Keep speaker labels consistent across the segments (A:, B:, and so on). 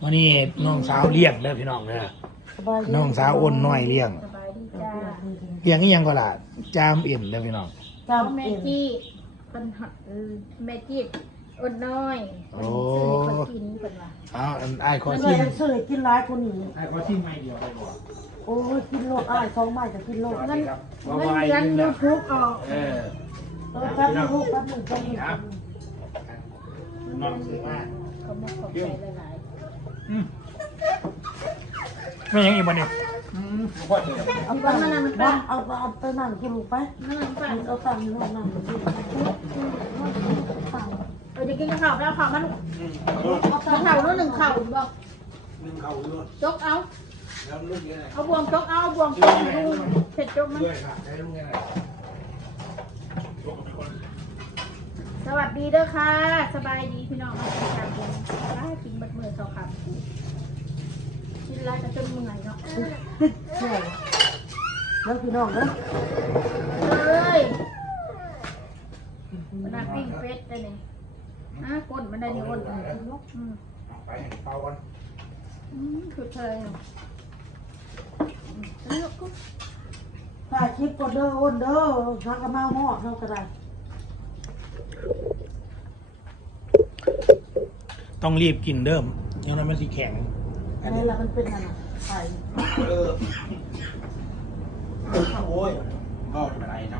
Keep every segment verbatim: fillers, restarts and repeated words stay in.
A: วันนี้น้องสาวเลี้ยงเด้อพี่น้องเด้อน้องสาวอ้นน้อยเลี้ยง
B: สบายดีจ้า
A: เลี้ยงอีหยังก็ล่ะจามเอ็นเด้อพี่น้อง
B: เจ้าแม่จี้คนหัดเออแม่จี้อ้นน้อยคนซื้อคนกินคนว่า
A: อ้าวอันอ้ายขอ
C: มัน
A: ชิ
C: เล
A: ม
C: ยเสยกินร้ายคนนี้
A: อ้ายขอชิมไม่เดียวไปบ่
C: โอ้ยกินโลดอ้ายสองไม้จะกินโลด
B: เงินเงินเดือนยูทูบออก
A: เออ
C: เออแป๊บนึงลูกแป๊บนึงแป๊บนึง
A: ครับน้องซื้อมา
B: เขาไม่ขอบใจหลาย
A: อืมไม่ยังอีกบ่เนี่ยอืมบ่พอเดียว
C: เอาไปนั่นมันไปเอาเอาเอาไปนั่นคุณลูกไป
B: ๆนั่นป่ะ
C: เอาตังค์ลูกนั่นลูกตังค์
B: เออจะกินข้าวแล้วข้าวมัน
A: อืม
C: เอาตังค์
B: ข้าวนู้นหนึ่งข้าวบอก
A: หนึ่งเข้าด้วย
B: จกเอา
A: แล้วลูกยังไง
B: เอาบวงจกเอาบวงจกดูเผ็ดจกมัน
A: ด้วยค่ะให้ลูกยังไงลูกเป็นคน
B: สวัสดีเด้อค่ะสบายดีพี่น้องมากินข้าวกินได้กินบัดมือสองคำกินไรก็จนเมื่อยเนาะ
C: ใช่แล้วพี่น้องเด้อ
B: เอ้ยมันน่าปิ้งเฟสได้เลยอ่ะก้นมันได้นี่อ้นอืม
A: ไปให้เป่าก่อน
B: อืมคือเธออยู่อืมแล้วก็
C: ถ่ายคลิปก่อนเด้ออ้นเด้อทางกระเมาหม้อเท่ากันได้
A: ต้องรีบกินเดิมยังนั้นมันสิแข็ง
C: อันนี้ละมันเป็นอะไรไข่
A: เออโอ้ยก็ไม่เป็นไรท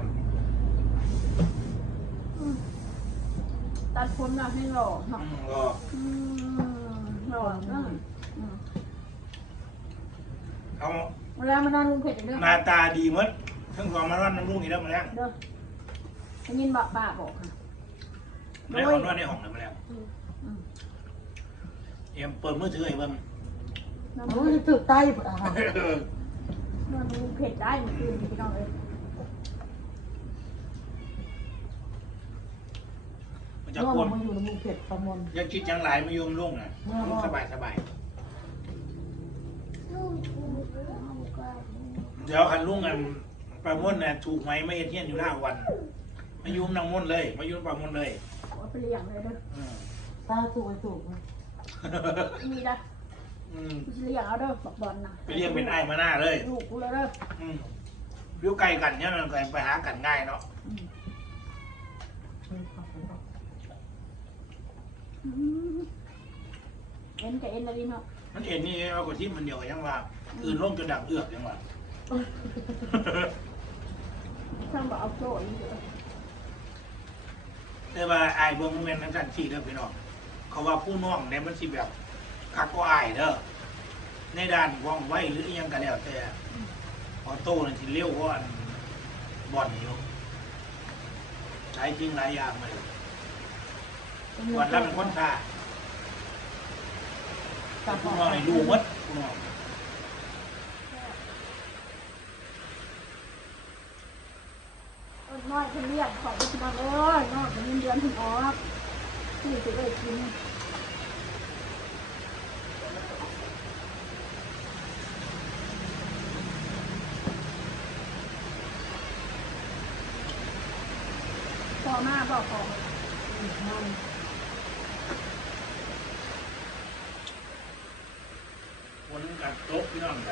B: ตัดผมเราให้หล่อ
A: ำ
B: เนาะ
A: ก็
B: อืมหล่อเนาะอืม
A: เอา
B: เวลามันนอนลุงเผ็ดเด้อ
A: หน้าตาดีมั้งทั้งสองมาวันน้ำลูกอีกแล้วมาแล้ว
B: เด้อได้ยินบ่ป้าบอกค่ะ
A: ไม่เอานวดในห้องเลยมาแล้ว
B: อืม
A: เอ็มเปิดมือถือไอ้เบิ้ม
B: นอน
C: โอ้ยถึกไตอ่ะ
B: นอนลุงเผ็ดได้เมื่อคืนพี่น้องเอ้ย
A: มันจะ
C: นอน
A: ควร
C: มาอยู่ในมุมเผ็ดประมวล
A: ยังคิดยังหลายไม่ยอมลุ่งนะลุกสบายสบายเดี๋ยวคันลุงกันปลาม่นเนี่ยถูกไหมไม่เที่ยนอยู่หน้าวันมายุ่มนางม่นเลยมายุ่มปลาม่นเลย
B: เอาไปเลี้ยงเลยเด้อ
A: อืม
C: ตาถูกไอ้ถูก
B: มีนะ
A: อืม
B: กูจะเลี้ยงเอาเด้อบอกบอลนะ
A: ไปเรียกเป็นไอ้มาหน้าเลย
B: ลูกกูเลยเด้อ
A: อืมอยู่ไกลกันเนี่ยมันก็ไปหากันง่ายเนาะ
B: อืมอืมเอ็นกับเอ็นอะไรเนาะ
A: มันเอ็นนี่เอากว่าที่มันเดียวยังว่าอื่นล่มจนดับเอือกยังว่า
B: ช่างบอกเอาโซ่อีกเด้อ
A: แต่ว่าไอ้เบิ้งแม่นทั้งกันที่เด้อพี่น้องเขาว่าผู้น้องเนี่ยมันสิแบบคักก็อายเด้อในด้านว่องไวหรืออิหยังก็แล้วแต่พอโตนั่นสิเร็วกว่าอันบอลอยู่หลายจริงหลายอย่างเลยวันละเป็นคนท่าแต่ผู้น้องให้ดูหมดผู้น้อง
B: น้อยคนเรียกของพี่น้องเอ้ยน้อยเป็นเงินเดือนถึงออกที่จะได้กินพอมาบอกพอ
A: คนกับโต๊ะพี่น้องกัน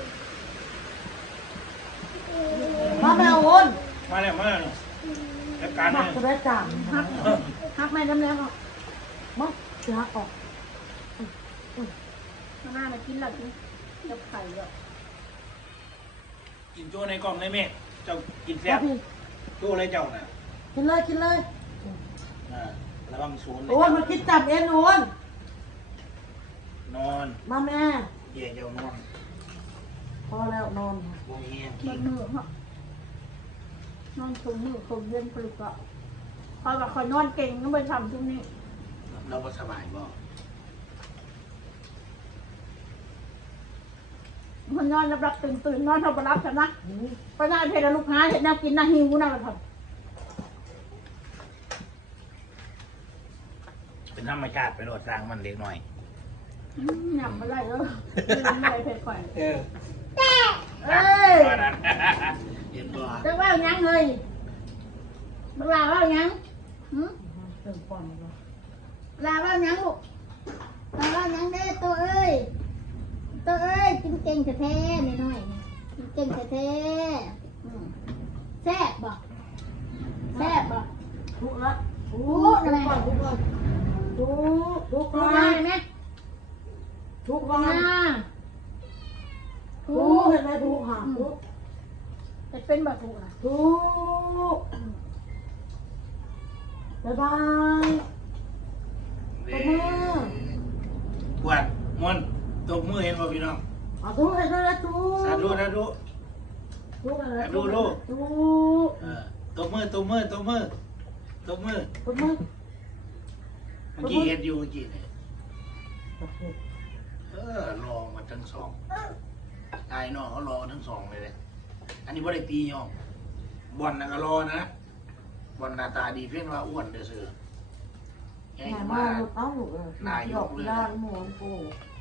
C: มาแมวอ้น
A: มาแล้วมาแล้วจัดการ
C: หั
A: เล
C: ก
A: ย
C: จะได้จ่าง
B: ฮักฮักแม่ดำแล้วออก
C: มาจะหักออก
B: มาหน้ามากินแล้วกินเลือกไข่แล้ว
A: กินโจ้ในกล่องในเมฆเจ้ากินแซ่
C: แล้ว
A: บ
C: พี่
A: โจ้เลยเจ้าน่ะ
C: กินเลยกินเลย
A: อ่าระวังศูนย์เลย
C: โอ้ยมันคิดจับเอ็นโอน
A: นอน
C: มาแม่
A: เย่เจ้านอน
C: พอแล้วนอน
A: วงเฮีย
B: บนมือเหรอ นอนตรงมือคงเย็นปลุกอ่ะคอยว่าคอยนอนเก่งก็ไปทำทุกนี้
A: เราก็สบายบ่
B: มันนอนรับรับตื่นตื่นนอนทำรับฉันนะไปหน้าเพลลูกค้าเห็นน้ากินน้าหิวน้าไปทำ
A: เป็นธรรมชาติไปโหลดสร้างมันเล็กน้อย
B: หยำไม่ได้เออไม่ได้เพลก่อน
A: เออ
B: เอ้ย
A: เห็นบ่
B: จะว่ายังเลยเวลาว่ายังหืม
C: เติมปอนด์
B: เวลาว่ายังลูกเวลาว่ายังเด้ตัวเอ้ยยโตเอ้ยกินเก่งแท้ๆน้อยๆกินเก่งแท้ๆอืมแซ่บบ่แซ่บบ่
C: ทุกละทุกทุกก่อนทุกก่อนทุกทุก
B: ถู
C: ก่
B: ก
C: อ
B: ได้
C: น
B: ไหม
C: ทุก
B: ถู
C: ก่
B: ก
C: อน
B: นะถู
C: ทุก
B: ก
C: เห็นไหมทุกหาทุก
B: จะเป็นบ่ถูกอ่ะ
C: ทุกบ๊ายบาย
A: เด้กวนมวนตบมือเห็นบ่พี่น้อง
C: อ่ะทุกเห็นไหมทุก
A: สาธุสาธุ
C: ทุกอะไร
A: ดูดู
C: ทุก
A: เออตบมือตบมือตบมือตบมือ
C: ทุกมือ
A: เมื่อกี้เห็นอยู่เมื่อกี้เนี่ยเออรอมาทั้งสองตายน้องเขารอทั้งสองเลยเลยอันนี้บ่ได้ตีย่องบอลนะก็รอนะบอลหน้าตาดีเพียงว่าอ้วนเด้อเสือใหญ่
C: แม่
A: มา
C: มาเอ้าหนูเออหยอกได้หมอนโป้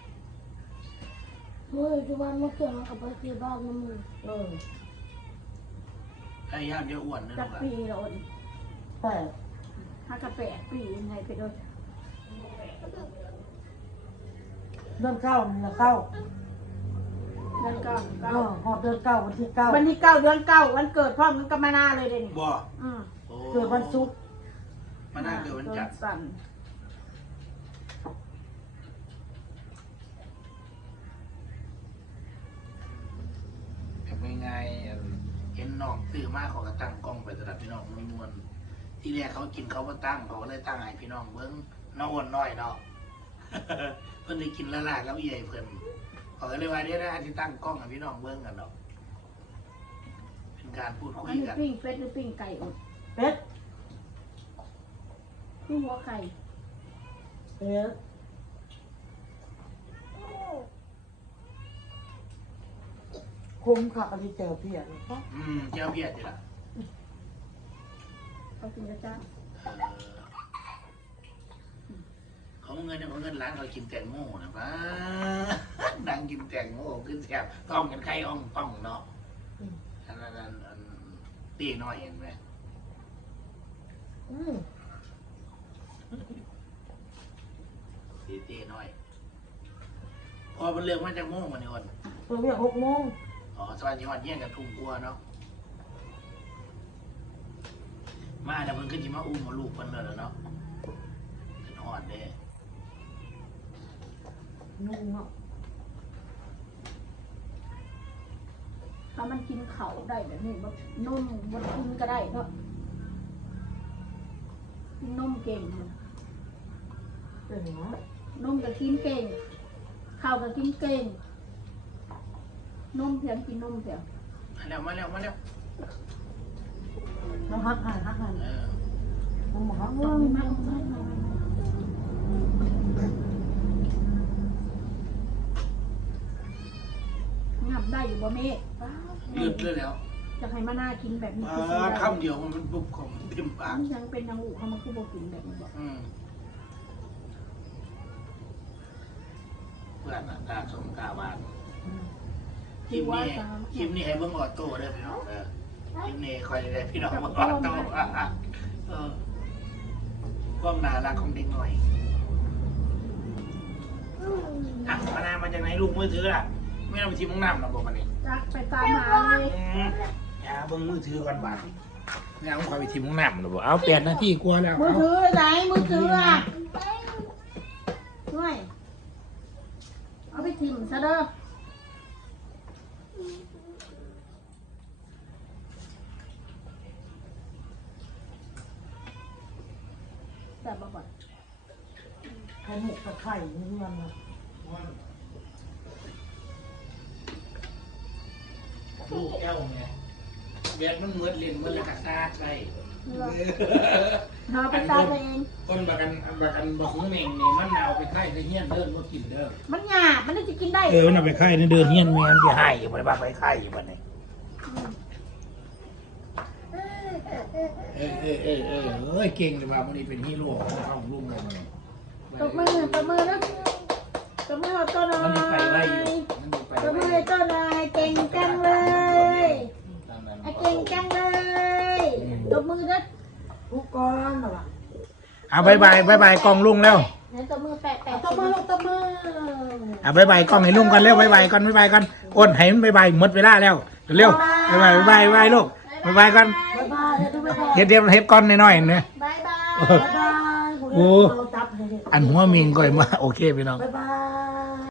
D: เฮ้ยทุกวันมาเกี่ยวกับไปที่บ้านน้ำมือ
C: เออ
A: พยายามจะอ้วนนะ
B: จั
A: ลู
B: ก
A: กหลาน
B: ปีละอน
C: แต่
B: ถ้ากระแปดปียังไงไปโดน
C: เดือนเก้านี่ละเก้า
B: เดือนเก้า
C: เอ
B: เก้า
C: อพอเดือนเก้าวันที่เก้า
B: วันที่เก้าเดือนเก้าวันเกิดพ่อมันก็มาหน้าเลยเด่น
A: บ่
B: อืม
A: โอ้
C: เกิดวันศุกร์
A: มาน่าเกิดวันจันทร์
B: สั่น
A: แบบง่ายๆอันเห็นน้องตื่นมาเขาก็ตั้งกล้องไปสำหรับพี่น้องมวนๆที่แรกเขากินเขาก็ตั้งเขาก็เลยตั้งให้พี่น้องเบิ้งน้องอ้วนน้อยเนาะ เพิ่นได้กินละลากับใหญ่เพิ่นเขาก็เลยว่าเดี๋ยวนะที่ตั้งกล้องให้พี่น้องเบิ้งกันเนาะเป็นการพูดคุ
B: อั
A: ย
B: นนี้
A: กัน
B: ปิ้งเป็ดหรือปิ้งไก่อด
C: เป็ด
B: ปิ้งหัวไข่
C: เป็ดคุ้มค่ะอันนี้เจอเพียร
A: อืมเจ้าเพียรจีละ
B: เขากินกระจ้า
A: เออเขาเงินเนี่ยเขาเงินร้านเขากินแตงโมนะป้า ดังกินแตงโมขึ้นแซ่บต้องกันไข่อ่องป้องเนาะอันนั้นอันอันตีน้อยเห็นไหม
C: อืม
A: ตีตีน้อย พอมันเรื่องมาจากโมงวันนี้คน
C: ตัวเรียกหกโมง
A: อ๋อสวัสดีวันเยี่ยงกับทุ่งกลัวเนาะมาแต่มันขึ้นจิมาอุ้มมาลูกมันเลยเนาะเป็นหอดเด้
C: นุ่มอ่ะ
B: ถ้ามันกินเข่าได้แบบนี้บดนุ่มบดกินก็ได้เนาะกินนมเก่ง
C: เป็นเหรอ
B: นุ่มกับกินเก่งข้าวกับกินเก่งนุ่มเพียงกินนุ่มเพียง
A: มาแล้วมาแล้วมาแล้ว
C: น้ำฮักหันฮักหัน
A: เออ
C: น้ำฮัก
B: เอ
C: หั
B: อน มากมากมากงับได้อยู่บ่เมฆ
A: ยืดเลยแล้ว
B: จะให้มาน่ากินแบบนี้
A: อ่าคำเดียวมันปุ๊บของเต็มปาก
B: ยังเป็นยังอูเขามาคือบ่กินแบบนี้บอก
A: อืมเพื่อนน่ะกล้าสมกล้าหวานคลิปนี้คลิปนี้ให้เบิ่งออโต้เด้อพี่น้องเด้อคลิปนี้คอยได้พี่น้องเบิ่งออโต้เออความน่ารักของเด็กหน่อยอ่ะมานามาจากไหนลูกมือถือล่ะไม่เอาไปทิ้งห้องน้ำหรอกบอกมันนี่
B: จักไปตามหาเลย
A: อืมอย่าเบิ่งมือถือก่อนบาดนี่เอาคอยไปทิ้งห้องน้ำหรอกบอกเอาเปลี่ยนหน้าที่กลัวแล้ว
B: มือ
A: เอา
B: ถือไหนมือถืออ่ะด้วยเอาไปทิ่มซะเด้อแต่บอกก่อน
C: ไข่หมกกับไข่นี่มันนะ
A: ลูกเจ้าไงเบียดมันเหมือนเล่นเหมือนแล้วก็ซาดไป
B: เอาไปตามเอง
A: คนบักกันบักกันบักมือเน่งนี่มันเอาไปไข่ในเฮี้ยนเดินมากินเด้อ
B: มันหยาบมันจะกินได้
A: เออมันเอาไปไข่ในเดินเฮี้ยนแม่นสิให้อยู่บ่ได้บักไปไข่อยู่บ่นี่เออเออเออเออเอ้ยเก่งเลยว่ามันนี่เป็นฮีโร่ของช่องลุงเลยมันนี่
B: ตบมือตบมือนะตบมือเอาตัวหน่อ
A: มันนี่ไปไว้
B: ย
A: อยู่มันนี่ไป
B: ตบมื
A: ไว้
B: อตัวหน่อยเก่งจังเลยไอ้เก่งจังเลยตบมือนะ
C: ทุกก้อนเหรอ
A: เอาบายบายบายบายกองลุงแล้ว
B: ไหนตบมือแปะแปะ
C: ตบมือลูกตะมือ
A: อ่ะบายบายกล้องให้ลุงกันเร็วบายบายก่อนบายบายก่อนอ้นให้มันบายบายหมดเวลาแล้วเร็วบายบายบายบายลูกบายบายก่อน
C: บ๊ายบายเด้อบ๊ายบาย
A: เฮ็ดเฮ็ดเฮ็ดก้อนน้อยๆเนี่ย
B: บายบาย
C: บ๊ายบาย
A: โอ้
C: เราจับให้เด็ก
A: อันหัวมิงก่อยมาโอเคพี่น้อง
C: บ๊ายบาย